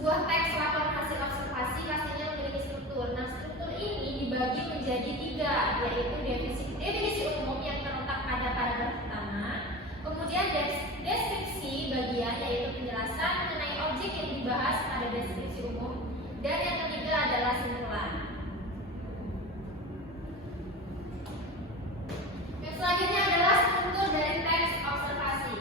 sebuah teks laporan hasil observasi pastinya memiliki struktur. Nah, struktur ini dibagi menjadi 3, yaitu definisi umum yang terletak pada paragraf pertama, kemudian deskripsi bagian yaitu penjelasan mengenai objek yang dibahas pada deskripsi umum, dan yang ketiga adalah simpulan. Yang selanjutnya adalah struktur dari teks observasi.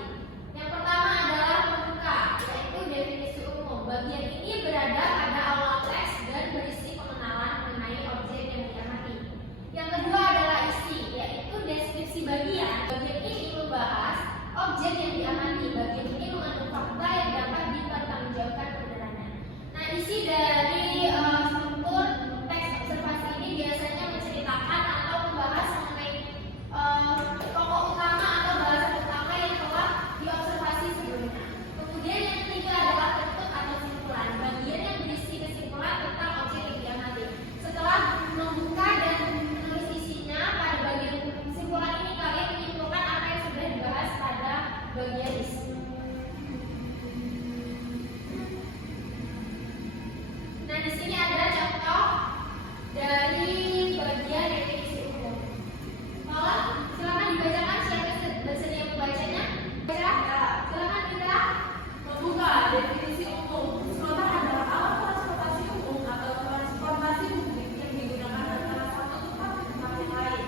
Yang pertama adalah pembuka, yaitu definisi umum. Bagian ini berada pada awal teks dan berisi pengenalan mengenai objek yang diamati. Yang kedua adalah isi, yaitu deskripsi bagian. Bagian ini membahas objek yang diamati. Bagian ini mengandung fakta yang dapat dipertanggungjawabkan kebenarannya. Nah, isi dari struktur teks observasi ini biasanya menceritakan atau membahas mengenai pokok utama atau bahasan utama yang telah diobservasi sebelumnya. Kemudian yang ketiga adalah bentuk atau simpulan, bagian yang berisi kesimpulan tentang objek yang diamati. Setelah membuka dan menulis isinya pada bagian simpulan ini, kalian menyimpulkan apa yang sudah dibahas pada bagian isi. Nah, di sini ada contoh dari bagian definisi umum. Silakan dibacakan, siapa bersedia membacanya? Silakan kita Membuka definisi umum. Psikopat adalah alat transportasi umum atau transportasi publik yang digunakan antara satu tempat ke tempat yang lain.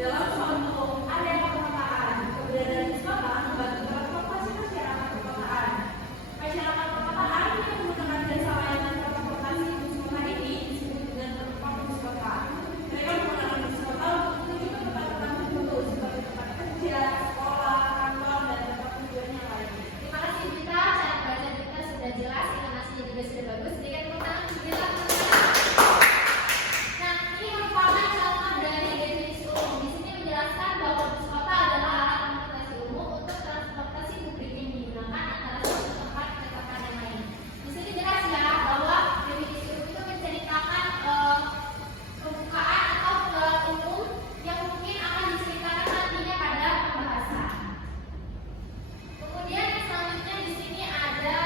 Dalam contoh, ada perkotaan. Keberadaan psikopat membantu transportasi masyarakat perkotaan. Masyarakat perkotaan yang menggunakan jasa layanan transportasi bus kota ini disebut dengan penumpang bus kota. Mereka menggunakan bus kota untuk menuju ke tempat-tempat tertentu seperti tempat kerja, sekolah, kantor, dan tempat tujuan yang lainnya. terima kasih Gita, cara baca kita sudah jelas, intonasinya juga sudah bagus. Berikan tepuk tangan untuk Gita. Nah, ini merupakan contoh dari definisi umum. Di sini menjelaskan bahwa bus kota adalah alat transportasi umum untuk transportasi publik yang digunakan antara satu tempat ke tempat yang lain. Di sini jelas ya bahwa definisi umum itu menceritakan pembukaan atau penggalan umum yang mungkin akan diceritakan nantinya pada pembahasan. Kemudian yang selanjutnya di sini ada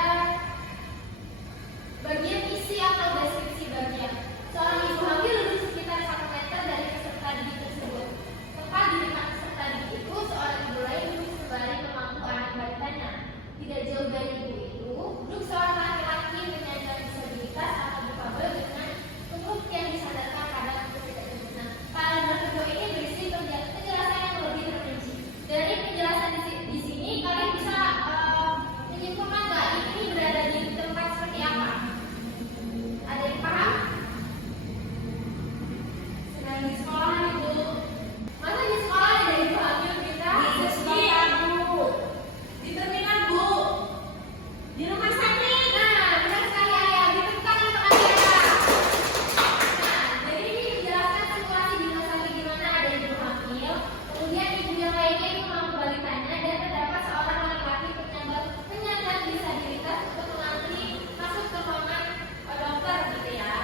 bagian isi atau deskripsi bagian. Seorang ibu hamil duduk sekitar 1 meter dari peserta didik tersebut. Tepat di depan peserta didik itu, seorang ibu lain duduk sembari memangku anak balitanya. Tidak jauh dari ibu itu, duduk seorang laki-laki penyandang disabilitas atau difabel dengan tubuh yang disandarkan pada kursi tersebut. Nah, paragraf kedua ini berisi penjelasan yang lebih terperinci. Dari penjelasan di sini kalian bisa menyimpulkan nggak ini berada di tempat seperti apa? Ada yang paham? Sedang di sekolah ibu. Masa di sekolah ada ibu hamil kita? Di sekolah bu. Di terminal bu. Di rumah sakit. Nah, benar sekali ayah. Ditemukan itu ayah. Nah, jadi ini menjelaskan situasi di rumah sakit di mana ada ibu hamil, kemudian ibu yang lainnya itu memangku balitanya, dan terdapat seorang laki-laki penyandang disabilitas untuk mengantri masuk ke ruangan dokter gitu ya.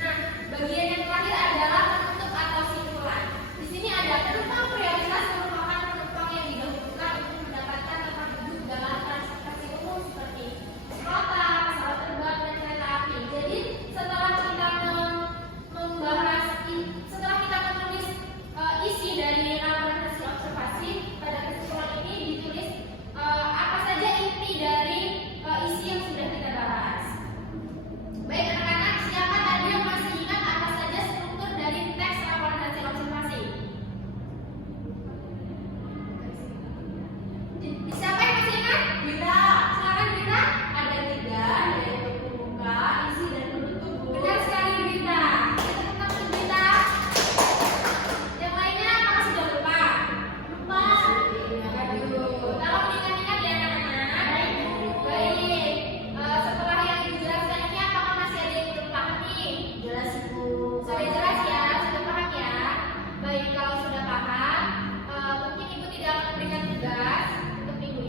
Nah, bagian yang terakhir adalah penutup atau simpulan. Di sini ada penumpang prioritas merupakan penumpang yang didahulukan untuk mendapatkan tempat duduk dalam transportasi umum seperti bus kota, pesawat terbang, dan kereta api. Jadi setelah kita setelah kita menulis isi dari laporan hasil observasi, pada kesimpulan ini ditulis apa saja inti dari isi yang sudah kita bahas. Baik anak-anak, siapa tadi yang masih ingat apa saja struktur dari teks laporan hasil observasi? Siapa yang masih ingat? Kita. Silakan Gita. Ada 3, yaitu pembuka, isi, dan penutup bu. Benar sekali Gita. Kita tetap untuk Gita. Yang lainnya apakah sudah lupa? Lupa. Aduh, tolong diingat-ingat ya anak-anak. Baik. Setelah yang Ibu jelaskan ini, apakah masih ada yang belum paham nih? Jelas ibu. Sudah jelas ya, sudah paham ya. Baik, kalau sudah paham, mungkin Ibu tidak akan memberikan tugas untuk minggu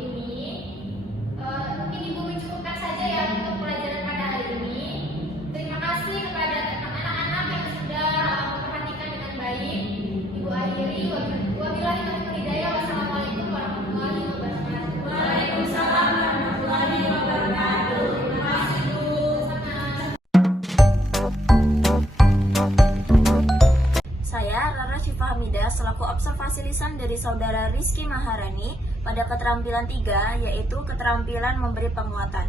evaluasi lisan dari Saudara Rizky Maharani pada keterampilan 3, yaitu keterampilan memberi penguatan.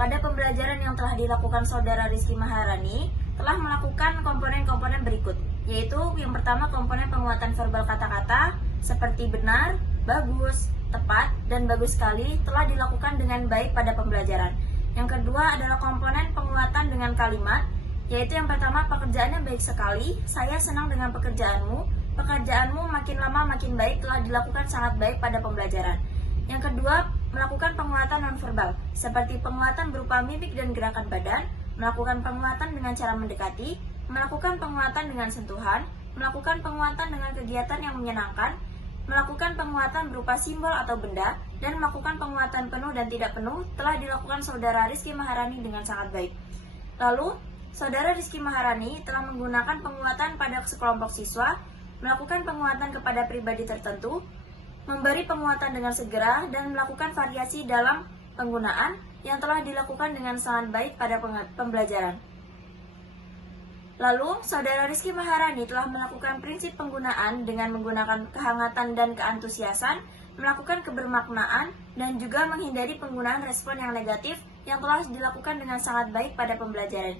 Pada pembelajaran yang telah dilakukan Saudara Rizky Maharani, telah melakukan komponen-komponen berikut, yaitu yang pertama komponen penguatan verbal kata-kata, seperti benar, bagus, tepat, dan bagus sekali telah dilakukan dengan baik pada pembelajaran. Yang kedua adalah komponen penguatan dengan kalimat, yaitu yang pertama pekerjaannya baik sekali, saya senang dengan pekerjaanmu makin lama makin baik telah dilakukan sangat baik pada pembelajaran. Yang kedua, melakukan penguatan nonverbal, seperti penguatan berupa mimik dan gerakan badan, melakukan penguatan dengan cara mendekati, melakukan penguatan dengan sentuhan, melakukan penguatan dengan kegiatan yang menyenangkan, melakukan penguatan berupa simbol atau benda, dan melakukan penguatan penuh dan tidak penuh telah dilakukan Saudara Rizky Maharani dengan sangat baik. Lalu, Saudara Rizky Maharani telah menggunakan penguatan pada sekelompok siswa, melakukan penguatan kepada pribadi tertentu, memberi penguatan dengan segera, dan melakukan variasi dalam penggunaan yang telah dilakukan dengan sangat baik pada pembelajaran. Lalu, Saudara Rizky Maharani telah melakukan prinsip penggunaan dengan menggunakan kehangatan dan keantusiasan, melakukan kebermaknaan, dan juga menghindari penggunaan respon yang negatif yang telah dilakukan dengan sangat baik pada pembelajaran.